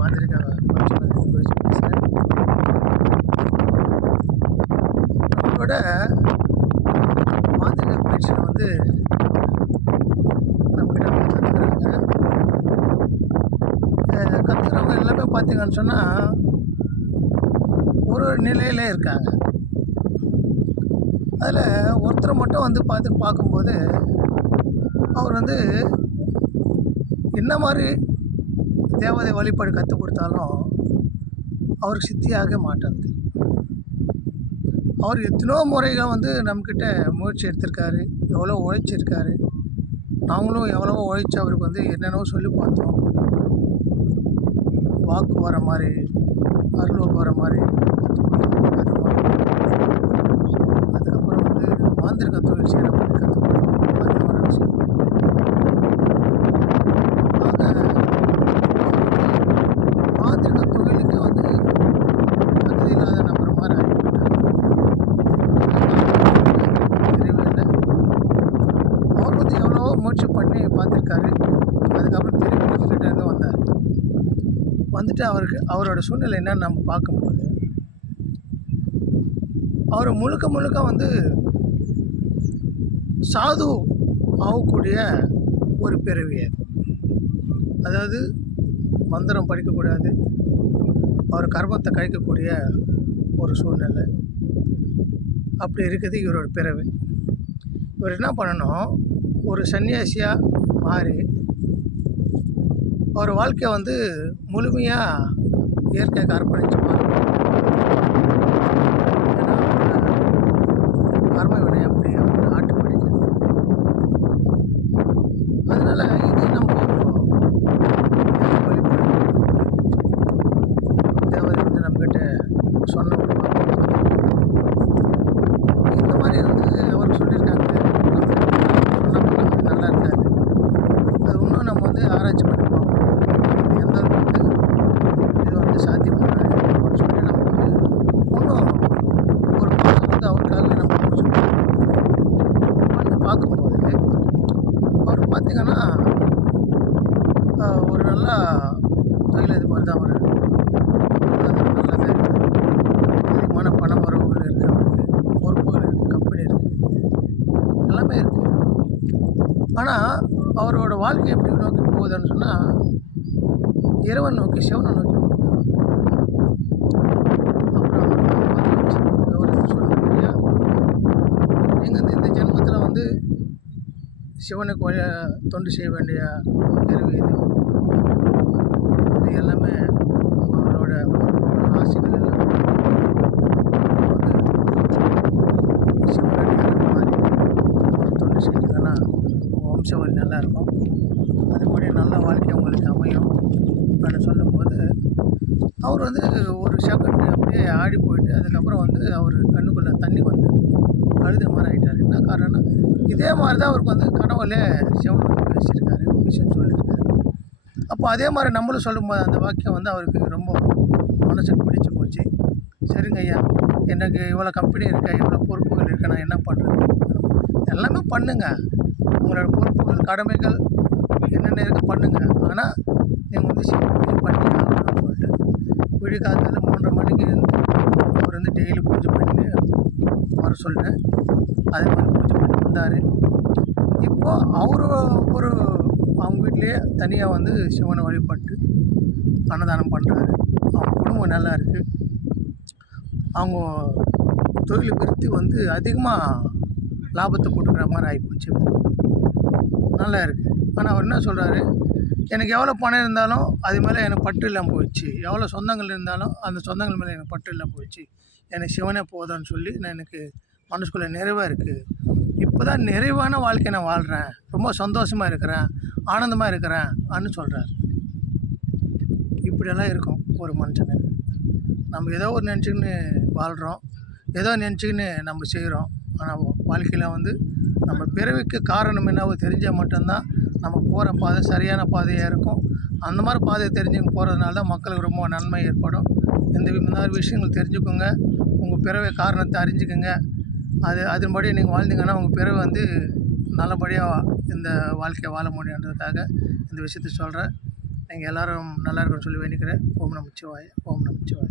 மாந்திரிக பரிசோதனை குறித்து பேசுகிறேன். நம்மளோட மாந்திரிக பயிற்சியில் வந்து நம்மக்கிட்ட வந்து கற்றுக்கிறவங்க எல்லாமே பார்த்தீங்கன்னு சொன்னால் ஒரு நிலையிலே இருக்காங்க. அதில் ஒருத்தரை மட்டும் வந்து பார்க்கும்போது அவர் வந்து என்ன மாதிரி தேவதை வழிபாடு கற்றுக் கொடுத்தாலும் அவருக்கு சித்தியாக மாட்டேங்குது. அவர் எத்தனோ முறைகள் வந்து நம்மக்கிட்ட முயற்சி எடுத்திருக்காரு, எவ்வளோ உழைச்சிருக்காரு. நாங்களும் எவ்வளவோ உழைச்சி அவருக்கு வந்து என்னென்னவோ சொல்லி பார்த்தோம். வாக்கு வர மாதிரி, அருள்வாக்கு வர மாதிரி அதுக்கப்புறம் வந்து மாந்திரிக தொழில் செய்கிற மாதிரி கற்றுக் கொடுத்தோம். அது ஒரு விஷயம். மாந்திரிக தொழிலுக்கு வந்து தகுதி இல்லாத நபர் மாதிரி ஆகிவிட்டார். தெரியவே இல்லை. அவர் வந்து எவ்வளவோ முயற்சி பண்ணி பார்த்துருக்காரு. அதுக்கப்புறம் திருப்பி நம்மக்கிட்டேருந்து வந்தார். வந்துட்டு அவரோட சூழ்நிலை என்னன்னு நம்ம பார்க்கும்போது அவர் முழுக்க வந்து சாது ஆகக்கூடிய ஒரு பிறவி அது. அதாவது மந்திரம் படிக்கக்கூடாது, அவர் கர்மத்தை கழிக்கக்கூடிய ஒரு சூழ்நிலை. அப்படி இருக்குது இவரோட பிறவி. இவர் என்ன பண்ணணும், ஒரு சன்னியாசியாக மாறி அவர் வாழ்க்கையை வந்து முழுமையாக இயற்கைக்கு அர்ப்பணிச்சு கர்ம வினை அப்படி அப்படின்னு ஆட்டு படிக்குது. அதனால் இது நம்ம தேவதை வந்து நம்மக்கிட்ட சொன்ன ஒரு இந்த மாதிரி வந்து அவர் சொல்லியிருக்காங்க. நம்ம வந்து நல்லா இருக்காது. அது இன்னும் நம்ம வந்து ஆராய்ச்சி பண்ணி பார்ப்போம். எந்த அளவுக்கு வந்து இது வந்து சாத்தியமான அப்படின்னு சொல்லி நம்ம வந்து இன்னும் ஒரு மாதம் வந்து அவருக்காக நம்ம பண்ணி பார்க்கும்போது அவர் பார்த்திங்கன்னா ஒரு நல்லா தொழிலதிபர் தான். அவர் நல்லா தான் இருக்குது. அதிகமான பண வரவுகள் இருக்குது, அவருக்கு பொறுப்புகள் இருக்குது, கம்பெனி இருக்குது, எல்லாமே இருக்குது. ஆனால் அவரோட வாழ்க்கை எப்படி நோக்கி போகுதுன்னு சொன்னால் இறைவன் நோக்கி, சிவனை நோக்கி போகுது. அப்புறம் சொன்னாங்க இல்லையா, நீங்கள் இந்த ஜென்மத்தில் வந்து சிவனுக்கு தொண்டு செய்ய வேண்டிய பிறவி இது. இது எல்லாமே உங்களோட ஆசைகள் எல்லாம் வந்து சிவனடியார மாதிரி தொண்டு செஞ்சீங்கன்னா வம்சவழி நல்லாயிருக்கும். அதுபடி நல்ல வாழ்க்கை உங்களுக்கு அமையும் அப்படின்னு சொல்லும்போது அவர் வந்து ஒரு செகண்ட் அப்படியே ஆடி போயிட்டு அதுக்கப்புறம் வந்து அவர் கண்ணுக்குள்ளே தண்ணி வந்து அழுத மாதிரி ஆகிட்டார். என்ன காரணம்னா இதே மாதிரி தான் அவருக்கு வந்து கனவுல சிவன் வந்து பேசியிருக்காரு, விஷயம் சொல்லியிருக்காரு. அப்போ அதே மாதிரி நம்மளும் சொல்லும்போது அந்த வாக்கியம் வந்து அவருக்கு ரொம்ப மனசுக்கு பிடிச்சி போச்சு. சரிங்க ஐயா, எனக்கு இவ்வளோ கம்பெனி இருக்கா, இவ்வளோ பொறுப்புகள் இருக்குது, நான் என்ன பண்ணுறது? எல்லாமே பண்ணுங்கள், உங்களோட பொறுப்புகள் கடமைகள் என்னென்ன இருக்குது பண்ணுங்கள். ஆனால் நீங்கள் வந்து சிவன் பூஜை பண்ணி ஆகணும்னு சொல்லிட்டு விடிகாலத்தில் 3:30 மணிக்கு அவர் வந்து டெய்லி பூஜை பண்ணி வர சொல்லிட்டேன். அதே மாதிரி பூஜை பண்ணி வந்தார். இப்போது அவர் ஒரு அவங்க வீட்லேயே தனியாக வந்து சிவனை வழிபட்டு அன்னதானம் பண்ணுறாரு. அவங்க குடும்பம் நல்லா இருக்குது. அவங்க தொழில் விருத்தி வந்து அதிகமாக லாபத்தை கொடுக்குற மாதிரி ஆகிப்போச்சு. நல்லா இருக்குது. ஆனால் அவர் என்ன சொல்கிறாரு, எனக்கு எவ்வளோ பணம் இருந்தாலும் அது மேலே எனக்கு பற்று இல்லாமல் போயிடுச்சு, எவ்வளோ சொந்தங்கள் இருந்தாலும் அந்த சொந்தங்கள் மேலே எனக்கு பற்று இல்லாமல் போயிடுச்சு, எனக்கு சிவனே போதும்னு சொல்லி நான் எனக்கு மனசுக்குள்ளே நிறைவாக இருக்குது. இப்போ தான் நிறைவான வாழ்க்கை நான் வாழ்கிறேன், ரொம்ப சந்தோஷமாக இருக்கிறேன், ஆனந்தமாக இருக்கிறேன் அப்படின்னு சொல்கிறார். இப்படியெல்லாம் இருக்கும் ஒரு மனுஷனுக்கு. நம்ம ஏதோ ஒரு நினச்சிக்கின்னு வாழ்கிறோம், ஏதோ நினச்சிக்கின்னு நம்ம செய்கிறோம். ஆனால் வாழ்க்கையில் வந்து நம்ம பிறவிக்கு காரணம் என்னவோ தெரிஞ்சால் மட்டும்தான் நம்ம போகிற பாதை சரியான பாதையாக இருக்கும். அந்த மாதிரி பாதையை தெரிஞ்சுன்னு போகிறதுனால தான் மக்களுக்கு ரொம்ப நன்மை ஏற்படும். இந்த மாதிரி விஷயங்கள் தெரிஞ்சுக்கோங்க, உங்கள் பிறவி காரணத்தை அறிஞ்சிக்கோங்க. அதன்படி நீங்கள் வாழ்ந்தீங்கன்னா உங்கள் பிறவி வந்து நல்லபடியாக இந்த வாழ்க்கையை வாழ முடியுன்றதுக்காக இந்த விஷயத்த சொல்கிறேன். நீங்கள் எல்லோரும் நல்லா இருக்கணும்னு சொல்லி வேண்டிக்கிறேன். ஓம் நமச்சிவாய, ஓம் நமச்சிவாய.